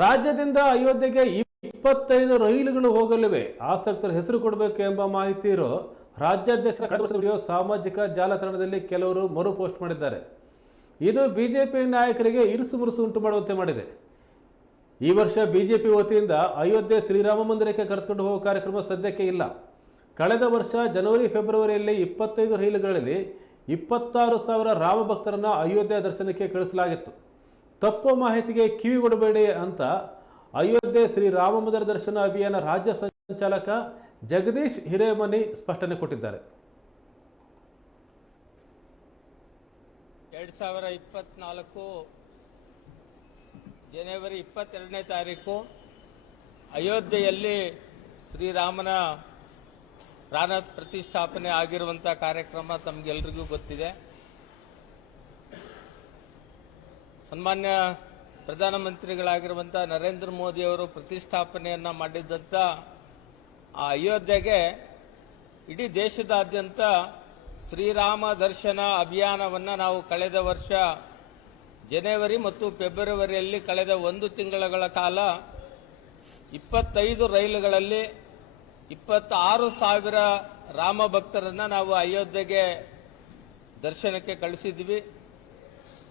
ರಾಜ್ಯದಿಂದ ಅಯೋಧ್ಯೆಗೆ 25 ರೈಲುಗಳು ಹೋಗಲಿವೆ. ಆಸಕ್ತರ ಹೆಸರು ಕೊಡಬೇಕು ಎಂಬ ಮಾಹಿತಿ ಇರೋ ರಾಜ್ಯಾಧ್ಯಕ್ಷರ ಕಳೆದ ವಿಡಿಯೋ ಸಾಮಾಜಿಕ ಜಾಲತಾಣದಲ್ಲಿ ಕೆಲವರು ಮರು ಪೋಸ್ಟ್ ಮಾಡಿದ್ದಾರೆ. ಇದು ಬಿಜೆಪಿ ನಾಯಕರಿಗೆ ಇರುಸು ಮುರುಸು ಉಂಟು ಮಾಡುವಂತೆ ಮಾಡಿದೆ. ಈ ವರ್ಷ ಬಿಜೆಪಿ ವತಿಯಿಂದ ಅಯೋಧ್ಯೆ ಶ್ರೀರಾಮ ಮಂದಿರಕ್ಕೆ ಕರೆದುಕೊಂಡು ಹೋಗುವ ಕಾರ್ಯಕ್ರಮ ಸದ್ಯಕ್ಕೆ ಇಲ್ಲ. ಕಳೆದ ವರ್ಷ ಜನವರಿ ಫೆಬ್ರವರಿಯಲ್ಲಿ 25 ರೈಲುಗಳಲ್ಲಿ 26,000 ರಾಮ ಭಕ್ತರನ್ನು ಅಯೋಧ್ಯೆ ದರ್ಶನಕ್ಕೆ ಕಳಿಸಲಾಗಿತ್ತು. ತಪ್ಪು ಮಾಹಿತಿಗೆ ಕಿವಿಗೊಡಬೇಡಿ ಅಂತ ಅಯೋಧ್ಯೆ ಶ್ರೀರಾಮ ಮಂದಿರ ದರ್ಶನ ಅಭಿಯಾನ ರಾಜ್ಯ ಸಂಚಾಲಕ ಜಗದೀಶ್ ಹಿರೇಮನಿ ಸ್ಪಷ್ಟನೆ ಕೊಟ್ಟಿದ್ದಾರೆ. 2024 ಜನವರಿ 22ನೇ ತಾರೀಕು ಅಯೋಧ್ಯೆಯಲ್ಲಿ ಶ್ರೀರಾಮನ ಪ್ರಾಣ ಪ್ರತಿಷ್ಠಾಪನೆ ಆಗಿರುವಂಥ ಕಾರ್ಯಕ್ರಮ ತಮಗೆಲ್ಲರಿಗೂ ಗೊತ್ತಿದೆ. ಸನ್ಮಾನ್ಯ ಪ್ರಧಾನಮಂತ್ರಿಗಳಾಗಿರುವಂಥ ನರೇಂದ್ರ ಮೋದಿ ಅವರು ಪ್ರತಿಷ್ಠಾಪನೆಯನ್ನ ಮಾಡಿದ್ದಂಥ ಆ ಅಯೋಧ್ಯೆಗೆ ಇಡೀ ದೇಶದಾದ್ಯಂತ ಶ್ರೀರಾಮ ದರ್ಶನ ಅಭಿಯಾನವನ್ನು ನಾವು ಕಳೆದ ವರ್ಷ ಜನವರಿ ಮತ್ತು ಫೆಬ್ರವರಿಯಲ್ಲಿ ಕಳೆದ 1 ತಿಂಗಳ ಕಾಲ 25 ರೈಲುಗಳಲ್ಲಿ 26,000 ರಾಮ ಭಕ್ತರನ್ನ ನಾವು ಅಯೋಧ್ಯೆಗೆ ದರ್ಶನಕ್ಕೆ ಕಳಿಸಿದ್ವಿ.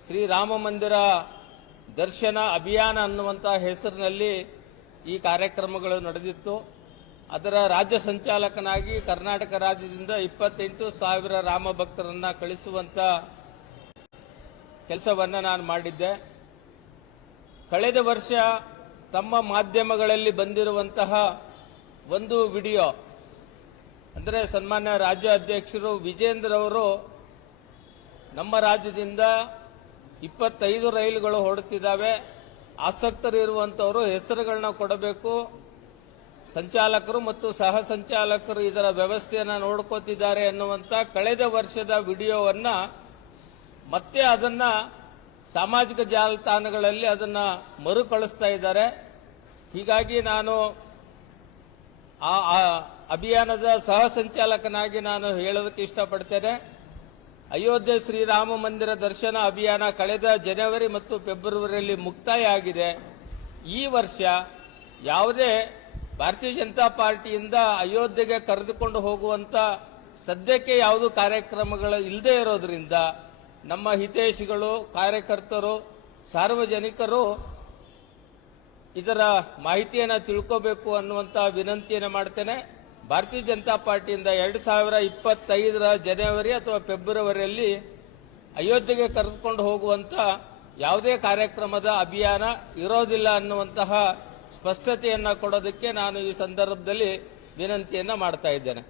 ಶ್ರೀರಾಮ ಮಂದಿರ ದರ್ಶನ ಅಭಿಯಾನ ಅನ್ನುವಂಥ ಹೆಸರಿನಲ್ಲಿ ಈ ಕಾರ್ಯಕ್ರಮಗಳು ನಡೆದಿತ್ತು. ಅದರ ರಾಜ್ಯ ಸಂಚಾಲಕನಾಗಿ ಕರ್ನಾಟಕ ರಾಜ್ಯದಿಂದ 28,000 ರಾಮ ಭಕ್ತರನ್ನ ಕಳಿಸುವಂತ ಕೆಲಸವನ್ನ ನಾನು ಮಾಡಿದ್ದೆ. ಕಳೆದ ವರ್ಷ ತಮ್ಮ ಮಾಧ್ಯಮಗಳಲ್ಲಿ ಬಂದಿರುವಂತಹ ಒಂದು ವಿಡಿಯೋ ಅಂದರೆ ಸನ್ಮಾನ್ಯ ರಾಜ್ಯ ಅಧ್ಯಕ್ಷರು ವಿಜೇಂದ್ರ ಅವರು ನಮ್ಮ ರಾಜ್ಯದಿಂದ 25 ರೈಲುಗಳು ಹೊರಡುತ್ತಿದ್ದಾವೆ, ಆಸಕ್ತರು ಇರುವಂತವರು ಹೆಸರುಗಳನ್ನ ಕೊಡಬೇಕು, ಸಂಚಾಲಕರು ಮತ್ತು ಸಹ ಸಂಚಾಲಕರು ಇದರ ವ್ಯವಸ್ಥೆಯನ್ನು ನೋಡ್ಕೋತಿದ್ದಾರೆ ಎನ್ನುವಂತ ಕಳೆದ ವರ್ಷದ ವಿಡಿಯೋವನ್ನ ಮತ್ತೆ ಅದನ್ನ ಸಾಮಾಜಿಕ ಜಾಲತಾಣಗಳಲ್ಲಿ ಅದನ್ನ ಮರುಕಳಿಸ್ತಾ ಇದ್ದಾರೆ. ಹೀಗಾಗಿ ನಾನು ಆ ಅಭಿಯಾನದ ಸಹ ಸಂಚಾಲಕನಾಗಿ ನಾನು ಹೇಳೋದಕ್ಕೆ ಇಷ್ಟಪಡ್ತೇನೆ. ಅಯೋಧ್ಯೆ ಶ್ರೀರಾಮ ಮಂದಿರ ದರ್ಶನ ಅಭಿಯಾನ ಕಳೆದ ಜನವರಿ ಮತ್ತು ಫೆಬ್ರವರಿಯಲ್ಲಿ ಮುಕ್ತಾಯ ಆಗಿದೆ. ಈ ವರ್ಷ ಯಾವುದೇ ಭಾರತೀಯ ಜನತಾ ಪಾರ್ಟಿಯಿಂದ ಅಯೋಧ್ಯೆಗೆ ಕರೆದುಕೊಂಡು ಹೋಗುವಂತ ಸದ್ಯಕ್ಕೆ ಯಾವುದು ಕಾರ್ಯಕ್ರಮಗಳು ಇಲ್ಲದೆ ಇರೋದ್ರಿಂದ ನಮ್ಮ ಹಿತೈಷಿಗಳು, ಕಾರ್ಯಕರ್ತರು, ಸಾರ್ವಜನಿಕರು ಇದರ ಮಾಹಿತಿಯನ್ನು ತಿಳ್ಕೋಬೇಕು ಅನ್ನುವಂತ ವಿನಂತಿಯನ್ನು ಮಾಡ್ತೇನೆ. ಭಾರತೀಯ ಜನತಾ ಪಾರ್ಟಿಯಿಂದ 2025ರ ಜನವರಿ ಅಥವಾ ಫೆಬ್ರವರಿಯಲ್ಲಿ ಅಯೋಧ್ಯೆಗೆ ಕರೆದುಕೊಂಡು ಹೋಗುವಂತ ಯಾವುದೇ ಕಾರ್ಯಕ್ರಮದ ಅಭಿಯಾನ ಇರೋದಿಲ್ಲ ಅನ್ನುವಂತಹ ಸ್ಪಷ್ಟತೆಯನ್ನ ಕೊಡೋದಕ್ಕೆ ನಾನು ಈ ಸಂದರ್ಭದಲ್ಲಿ ವಿನಂತಿಯನ್ನ ಮಾಡ್ತಾ ಇದ್ದೇನೆ.